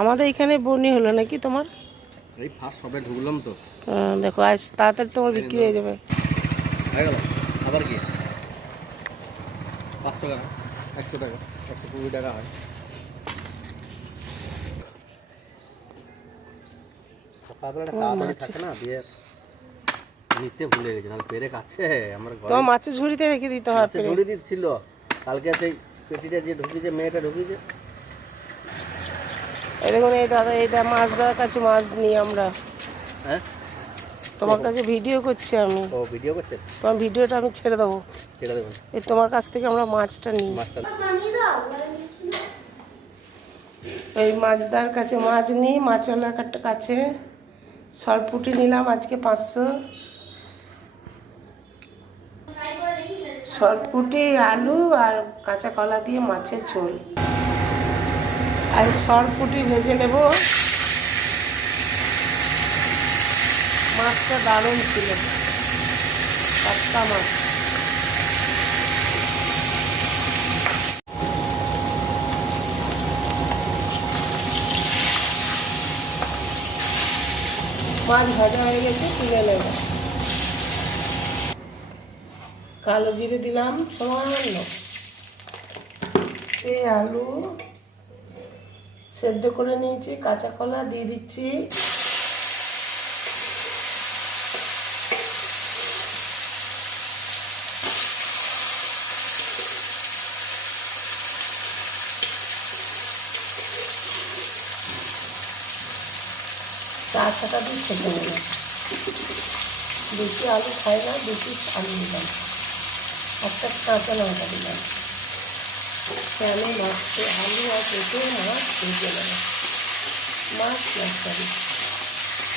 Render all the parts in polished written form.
আমাদের এখানে বনি হলো নাকি তোমার? এই ফার্স্ট সবে ঢুকলাম তো। দেখো আজ তাড়াতাড়ি তোমার বিক্রি হয়ে যাবে। হয়ে গেল আবার কি 500 টাকা 100 টাকা 120 টাকা হয়। সকালবেলা তাড়াতাড়ি থাকে না, দিয়ে নিতে ভুলে গেছি, নাহলে পেরে কাছে আমার ঘরে তোমার মাছের ঝুড়িতে রেখে দিতে হবে। মাছের ঝুড়ি দিচ্ছিল কালকে, সেই পেটিটা যে ঢুকিয়েছে, মেয়েটা ঢুকিয়েছে। এই দেখুন, এই দাদা, এই মাছ দেওয়ার কাছে মাছ নিই আমরা। হ্যাঁ, তোমার কাছে ভিডিও করছি আমি। ও ভিডিও করছে, তোমার ভিডিওটা আমি ছেড়ে দেবো। ছেড়ে দেবেন। এই তোমার কাছ থেকে আমরা মাছটা নিই। মাছটা এই মাছদার কাছে মাছ নিই, মাছওয়ালার কাছে সরপুটি নিলাম আজকে 500। সরপুটি, আলু আর কাঁচা কলা দিয়ে মাছের ঝোল। আর সরপুটি ভেজে নেব। মাছটা দারুণ ছিল, টাটকা মাছ। মাছ ভাজা হয়ে গেছে, তুলে নেব। কালো জিরে দিলাম সামান্য। এই আলু সেদ্ধ করে নিয়েছি, কাঁচা কলা দিয়ে দিচ্ছি। চা ছাটা দিয়ে খেতে নেব। বেশি আলু খাই না, বেশি আলু দিলাম। একটা কাঁচা লঙ্কা দিলাম। আমি মাছকে আলু আর পেঁপে মাছ ভেজে নেব। মাছ সরি,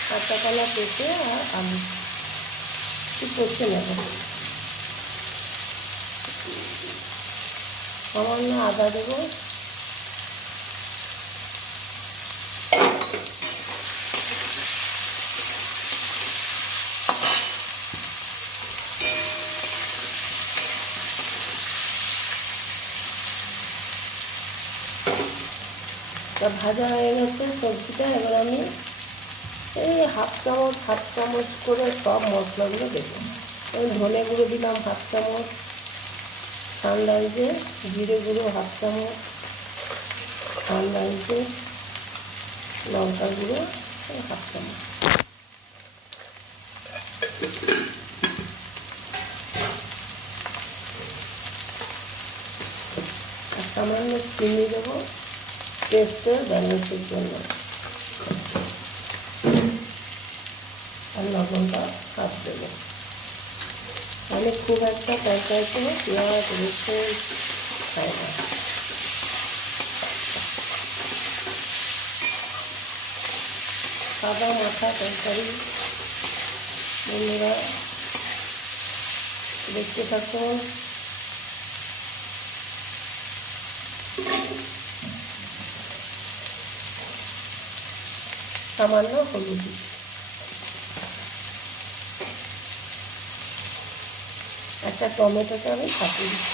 কাঁচা কলা, পেঁপে আর আলু একটু কষে নেব। সামান্য আদা দেবো। তা ভাজা হয়ে গেছে সবজিটা। এবার আমি এই হাফ চামচ করে সব মশলাগুলো দেবো। আমি ধনে গুঁড়ো দিলাম হাফ চামচ, সানরাইজে জিরে গুঁড়ো হাফ চামচ, সানরাইজে লঙ্কা গুঁড়ো হাফ চামচ, আর সামান্য চিনি দেবো টেস্টের ব্যালেন্সের জন্য। আর লবণটা হাফ দেবো। আমি খুব একটা তরকারিতে পেঁয়াজ রসুন খাই না। সাদা মাথা তরকারি। বন্ধুরা দেখতে থাকুন। সামান্য হলুদ দিচ্ছি। একটা টমেটোকে আমি কাটিয়ে দিচ্ছি।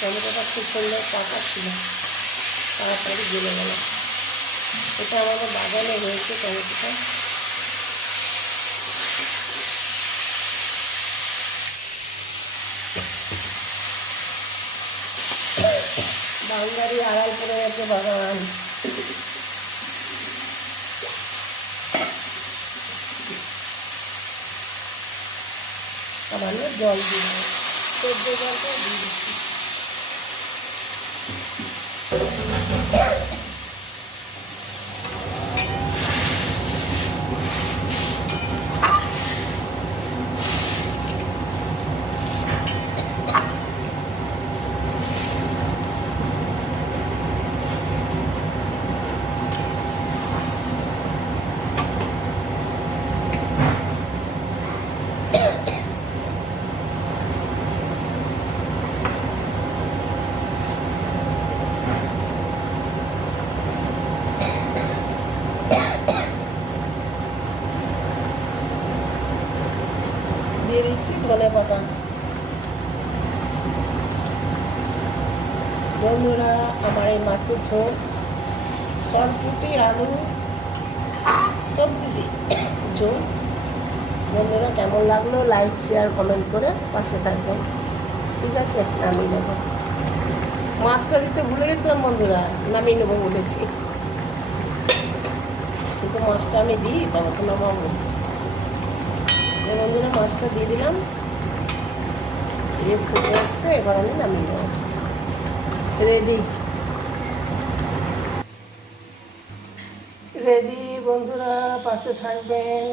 টমেটোটা খুব সুন্দর পাকা ছিল, তাড়াতাড়ি গলে গেল। এটা আমাদের বাগানে হয়েছে টমেটোটা। বাউন্ডারি আড়াল করে গেছে বাগান। সামান্য জল দিয়ে সেদ্ধ জলটা দিয়ে দিচ্ছি। পাতা। বন্ধুরা, আমার এই মাছের ঝোল সরপুটি আলু সবজি দিয়ে ঝোল। বন্ধুরা, কেমন লাগলো লাইক শেয়ার কমেন্ট করে পাশে থাকবেন। ঠিক আছে, নামিয়ে নেবো। মাছটা দিতে ভুলে গেছিলাম বন্ধুরা, নামিয়ে নেবো বলেছি, কিন্তু মাছটা আমি দিই তবে তো নামাবো। বন্ধুরা, মাছটা দিয়ে দিলাম, দিয়ে ফুটে আসছে, এবার আমি নামিয়ে নেবো। রেডি রেডি বন্ধুরা, পাশে থাকবেন।